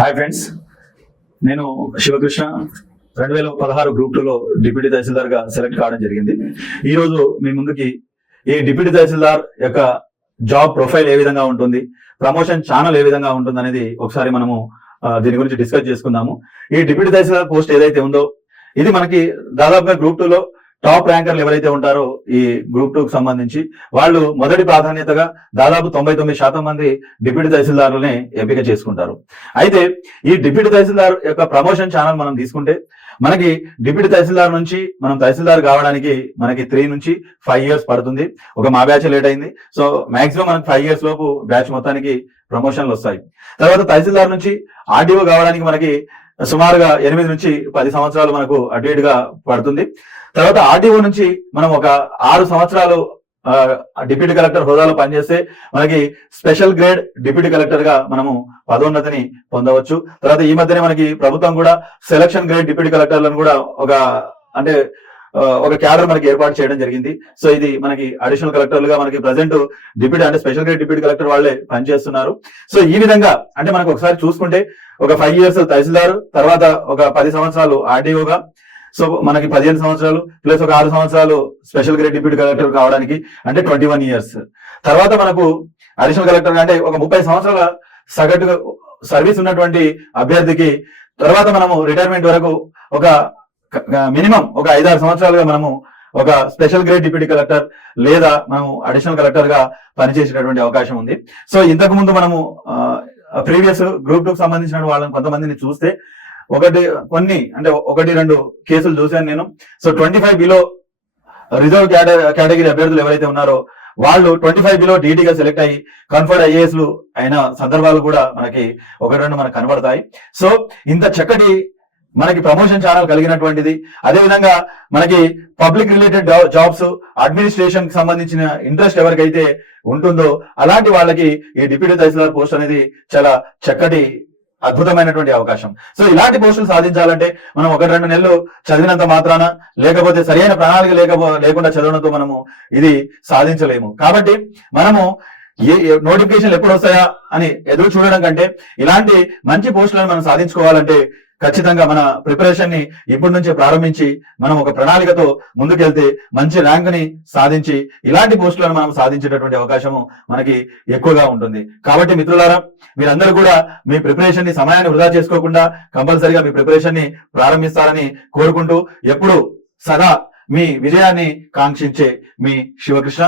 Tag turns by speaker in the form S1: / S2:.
S1: Hi friends నేను శివకృష్ణ. రెండు వేల పదహారు గ్రూప్ టూలో డిప్యూటీ తహసీల్దార్గా సెలెక్ట్ కావడం జరిగింది. ఈ రోజు మీ ముందుకి ఈ డిప్యూటీ తహసీల్దార్ యొక్క జాబ్ ప్రొఫైల్ ఏ విధంగా ఉంటుంది ప్రమోషన్ ఛానల్ ఏ విధంగా ఉంటుంది అనేది ఒకసారి మనము దీని గురించి డిస్కస్ చేసుకుందాము. ఈ డిప్యూటీ తహసీల్దార్ పోస్ట్ ఏదైతే ఉందో ఇది మనకి దాదాపుగా గ్రూప్ టూలో టాప్ ర్యాంకర్లు ఎవరైతే ఉంటారో ఈ గ్రూప్ టూ సంబంధించి వాళ్ళు మొదటి ప్రాధాన్యతగా దాదాపు తొంభై తొమ్మిది శాతం మంది డిప్యూటీ తహసీల్దారులనే ఎంపిక చేసుకుంటారు. అయితే ఈ డిప్యూటీ తహసీల్దార్ యొక్క ప్రమోషన్ ఛానల్ మనం తీసుకుంటే మనకి డిప్యూటీ తహసీల్దార్ నుంచి మనం తహసీల్దార్ కావడానికి మనకి త్రీ నుంచి ఫైవ్ ఇయర్స్ పడుతుంది. ఒక మా బ్యాచ్ లేట్ అయింది. సో మాక్సిమం మనకి ఫైవ్ ఇయర్స్ లోపు బ్యాచ్ మొత్తానికి ప్రమోషన్లు వస్తాయి. తర్వాత తహసీల్దార్ నుంచి ఆర్డీఓ కావడానికి మనకి సుమారుగా ఎనిమిది నుంచి పది సంవత్సరాలు మనకు అటు ఇటుగా పడుతుంది. తర్వాత ఆర్డీఓ నుంచి మనం ఒక ఆరు సంవత్సరాలు డిప్యూటీ కలెక్టర్ హోదాలో పనిచేస్తే మనకి స్పెషల్ గ్రేడ్ డిప్యూటీ కలెక్టర్గా మనము పదోన్నతిని పొందవచ్చు. తర్వాత ఈ మధ్యనే మనకి ప్రభుత్వం కూడా సెలక్షన్ గ్రేడ్ డిప్యూటీ కలెక్టర్లను కూడా ఒక అంటే ఒక క్యాడర్ మనకి ఏర్పాటు చేయడం జరిగింది. సో ఇది మనకి అడిషనల్ కలెక్టర్లుగా మనకి ప్రజెంట్ డిప్యూటీ అంటే స్పెషల్ గ్రేడ్ డిప్యూటీ కలెక్టర్ వాళ్ళే పనిచేస్తున్నారు. సో ఈ విధంగా అంటే మనకు ఒకసారి చూసుకుంటే ఒక ఫైవ్ ఇయర్స్ తహసీల్దార్ తర్వాత ఒక పది సంవత్సరాలు ఆర్డీఓగా సో మనకి పదిహేను సంవత్సరాలు ప్లస్ ఒక ఆరు సంవత్సరాలు స్పెషల్ గ్రేడ్ డిప్యూటీ కలెక్టర్ కావడానికి అంటే ట్వంటీ వన్ ఇయర్స్ తర్వాత మనకు అడిషనల్ కలెక్టర్ అంటే ఒక ముప్పై సంవత్సరాల సగటు సర్వీస్ ఉన్నటువంటి అభ్యర్థికి తర్వాత మనము రిటైర్మెంట్ వరకు ఒక మినిమం ఒక ఐదారు సంవత్సరాలుగా మనము ఒక స్పెషల్ గ్రేడ్ డిప్యూటీ కలెక్టర్ లేదా మనము అడిషనల్ కలెక్టర్గా పనిచేసేటటువంటి అవకాశం ఉంది. సో ఇంతకు ముందు మనము ప్రీవియస్ గ్రూప్ టూ సంబంధించిన వాళ్ళని కొంతమందిని చూస్తే ఒకటి కొన్ని అంటే ఒకటి రెండు కేసులు చూశాను నేను. So twenty five below reserve category అభ్యర్థులు ఎవరైతే ఉన్నారో వాళ్ళు ట్వంటీ ఫైవ్ బిలో డీటీగా సెలెక్ట్ అయ్యి కన్ఫర్డ్ ఐఏఎస్లు అయిన సందర్భాలు కూడా మనకి ఒకటి రెండు మనకు కనబడతాయి. సో ఇంత చక్కటి మనకి ప్రమోషన్ ఛానల్ కలిగినటువంటిది. అదే విధంగా మనకి పబ్లిక్ రిలేటెడ్ జాబ్స్ అడ్మినిస్ట్రేషన్కి సంబంధించిన ఇంట్రెస్ట్ ఎవరికైతే ఉంటుందో అలాంటి వాళ్ళకి ఈ డిప్యూటీ తహసీల్దార్ పోస్ట్ అనేది చాలా చక్కటి అద్భుతమైనటువంటి అవకాశం. సో ఇలాంటి పోస్టులు సాధించాలంటే మనం ఒకటి రెండు నెలలు చదివినంత మాత్రాన లేకపోతే సరైన ప్రణాళిక లేకపో లేకుండా చదవడంతో మనము ఇది సాధించలేము. కాబట్టి మనము ఏ నోటిఫికేషన్లు ఎప్పుడు వస్తాయా అని ఎదురు చూడడం కంటే ఇలాంటి మంచి పోస్టులను మనం సాధించుకోవాలంటే ఖచ్చితంగా మన ప్రిపరేషన్ని ఇప్పటి నుంచే ప్రారంభించి మనం ఒక ప్రణాళికతో ముందుకెళ్తే మంచి ర్యాంక్ని సాధించి ఇలాంటి పోస్టులను మనం సాధించేటటువంటి అవకాశము మనకి ఎక్కువగా ఉంటుంది. కాబట్టి మిత్రులారా మీరందరూ కూడా మీ ప్రిపరేషన్ని సమయాన్ని వృధా చేసుకోకుండా కంపల్సరిగా మీ ప్రిపరేషన్ని ప్రారంభిస్తారని కోరుకుంటూ ఎప్పుడు సదా మీ విజయాన్ని కాంక్షించే మీ శివకృష్ణ